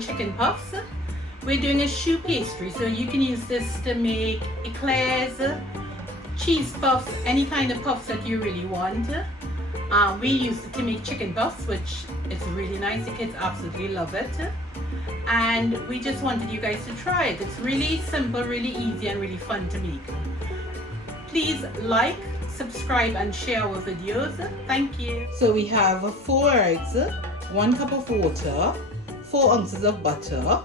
Chicken Puffs. We're doing a choux pastry, so you can use this to make eclairs, cheese puffs, any kind of puffs that you really want. We used it to make chicken puffs, which is really nice. The kids absolutely love it. And we just wanted you guys to try it. It's really simple, really easy, and really fun to make. Please like, subscribe, and share our videos. Thank you. So we have 4 eggs, 1 cup of water, 4 ounces of butter,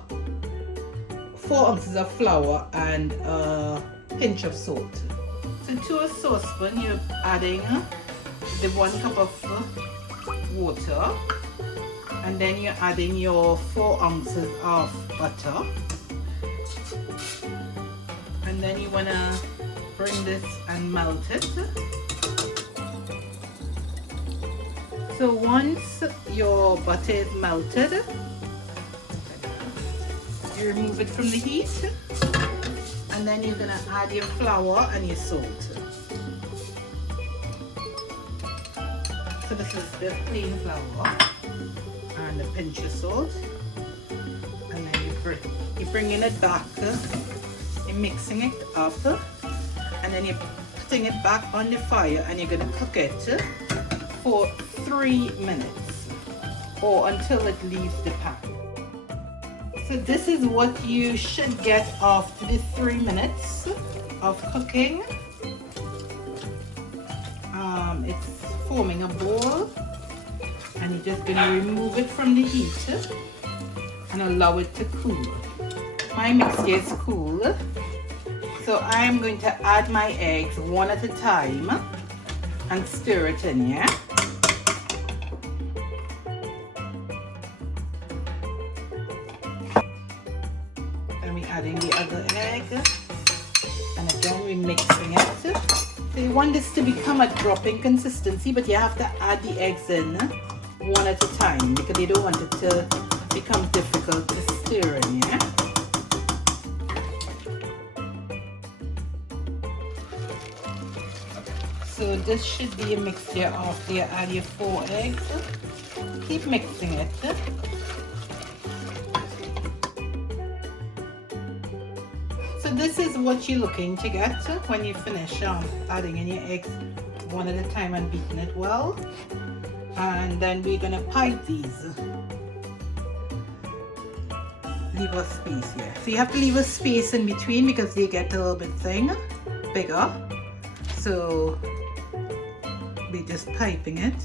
4 ounces of flour, and a pinch of salt. So to a saucepan, you're adding the 1 cup of water, and then you're adding your 4 ounces of butter, and then you want to bring this and melt it. So once your butter is melted, you remove it from the heat, and then you're going to add your flour and your salt. So this is the plain flour and a pinch of salt, and then you're bringing it back, you're mixing it up, and then you're putting it back on the fire, and you're going to cook it for 3 minutes or until it leaves the pan. So this is what you should get after the 3 minutes of cooking. It's forming a ball, and you're just going to remove it from the heat and allow it to cool. My mixture is cool, so I'm going to add my eggs one at a time and stir it in here. And we're adding the other egg, and again we're mixing it. So you want this to become a dropping consistency, but you have to add the eggs in one at a time because you don't want it to become difficult to stir in here. So this should be a mixture after you add your 4 eggs. Keep mixing it. So this is what you're looking to get when you finish adding in your eggs one at a time and beating it well. And then we're going to pipe these. Leave a space here. So you have to leave a space in between because they get a little bit bigger. So we're just piping it.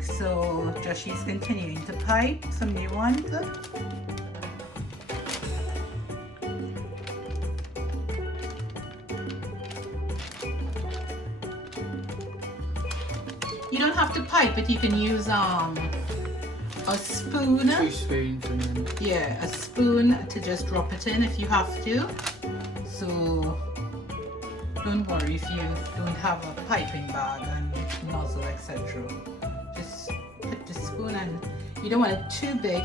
So Joshy's continuing to pipe some new ones. You don't have to pipe it, you can use a spoon. 2 spoons and then... Yeah, a spoon to just drop it in if you have to. So don't worry if you don't have a piping bag and nozzle, etc. Just put the spoon, and you don't want it too big,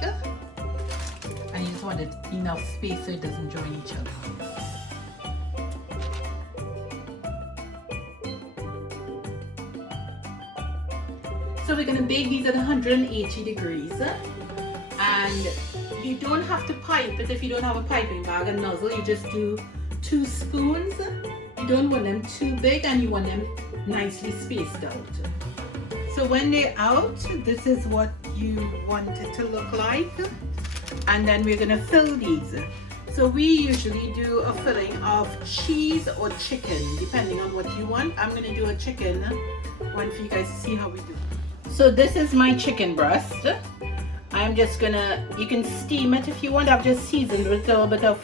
and you just want it enough space so it doesn't join each other. So we're going to bake these at 180 degrees, and you don't have to pipe it if you don't have a piping bag and nozzle. You just do 2 spoons. You don't want them too big, and you want them nicely spaced out. So when they're out, this is what you want it to look like, and then we're going to fill these. So we usually do a filling of cheese or chicken depending on what you want. I'm going to do a chicken one for you guys to see how we do. So this is my chicken breast. I'm just gonna, you can steam it if you want. I've just seasoned with a little bit of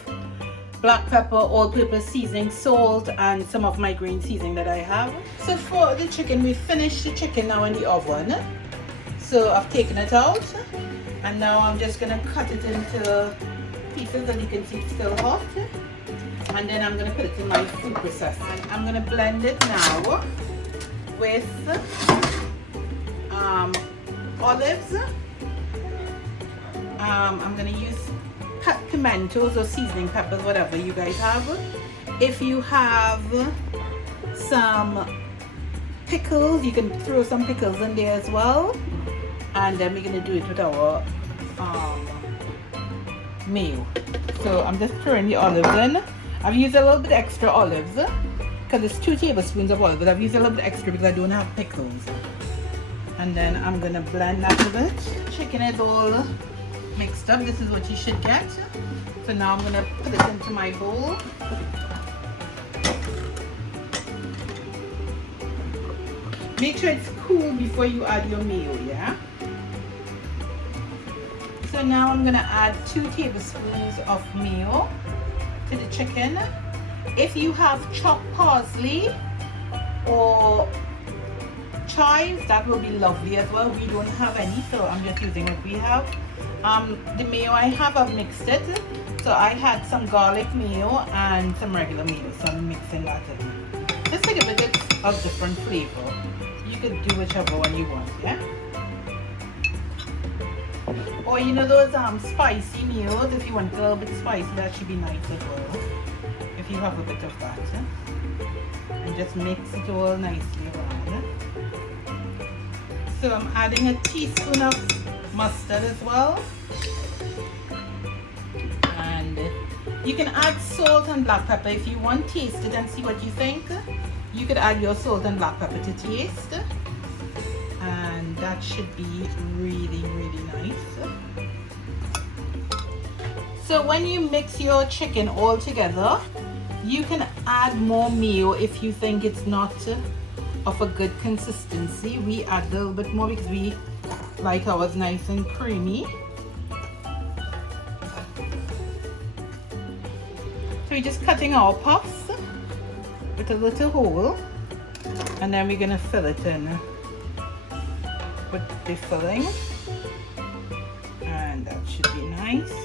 black pepper, all-purpose seasoning, salt, and some of my green seasoning that I have. So for the chicken, we finished the chicken now in the oven. So I've taken it out, and now I'm just gonna cut it into pieces that you can see it's still hot. And then I'm gonna put it in my food processor. And I'm gonna blend it now with olives. I'm gonna use pimentos or seasoning peppers, whatever you guys have. If you have some pickles. You can throw some pickles in there as well. And then we're gonna do it with our mayo. So I'm just throwing the olives in. I've used a little bit extra olives because it's 2 tablespoons of olives, but I've used a little bit extra because I don't have pickles. And then I'm gonna blend that a bit. Chicken is all mixed up. This is what you should get. So now I'm gonna put it into my bowl. Make sure it's cool before you add your mayo, yeah? So now I'm gonna add 2 tablespoons of mayo to the chicken. If you have chopped parsley or chives, that will be lovely as well. We don't have any, so I'm just using what we have. The mayo I have, I've mixed it. So I had some garlic mayo and some regular mayo, so I'm mixing that in. Just to give it a different flavor. You could do whichever one you want, yeah? Or you know those spicy meals, if you want a little bit spicy, that should be nice as well. If you have a bit of that. And just mix it all nicely around. So I'm adding a teaspoon of mustard as well. And you can add salt and black pepper if you want. Taste it and see what you think. You could add your salt and black pepper to taste. And that should be really, really nice. So when you mix your chicken all together, you can add more mayo if you think it's not of a good consistency. We add a little bit more because we like ours nice and creamy. So we're just cutting our puffs with a little hole, and then we're gonna fill it in with the filling, and that should be nice.